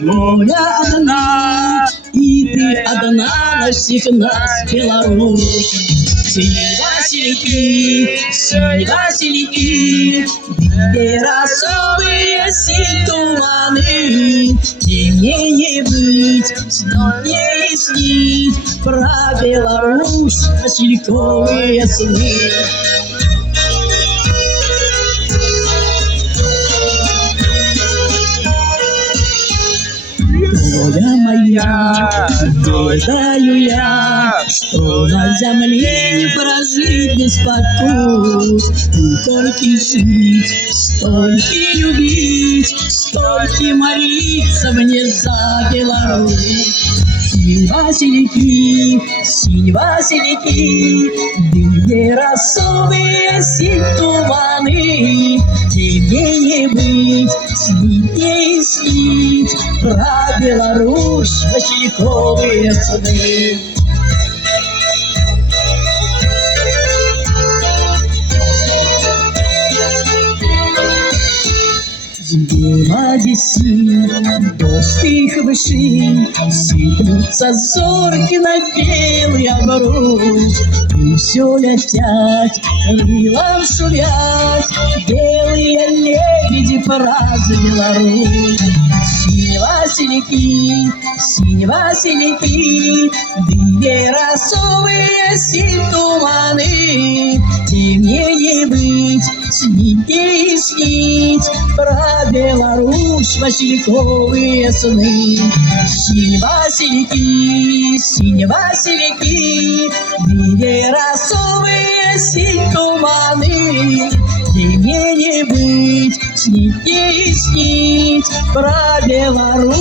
воля одна, и ты одна на всех нас, Беларусь. Синие Василики, две росовые туманы. И мне не быть, не снить про Беларусь васильковые сны. Воля моя, ведаю я, что на земле не прожить без покус. И только жить, столько любить, столько молиться мне за Беларусь. Синие Василики, две росовые туманы. Тебе не быть, снить, снить про Беларусь васильковые сны. Зима весит до стых вышин, сыплются зорки на белый обрус. И все летят, крылом шумят белые лебеди фразы Беларусь. Синие Василики, две росовые туманы. Тебе не быть, снить, снить про Беларусь васильковые сны. Синие Василики, две росовые туманы. Тебе не быть, снить, снить про Беларусь.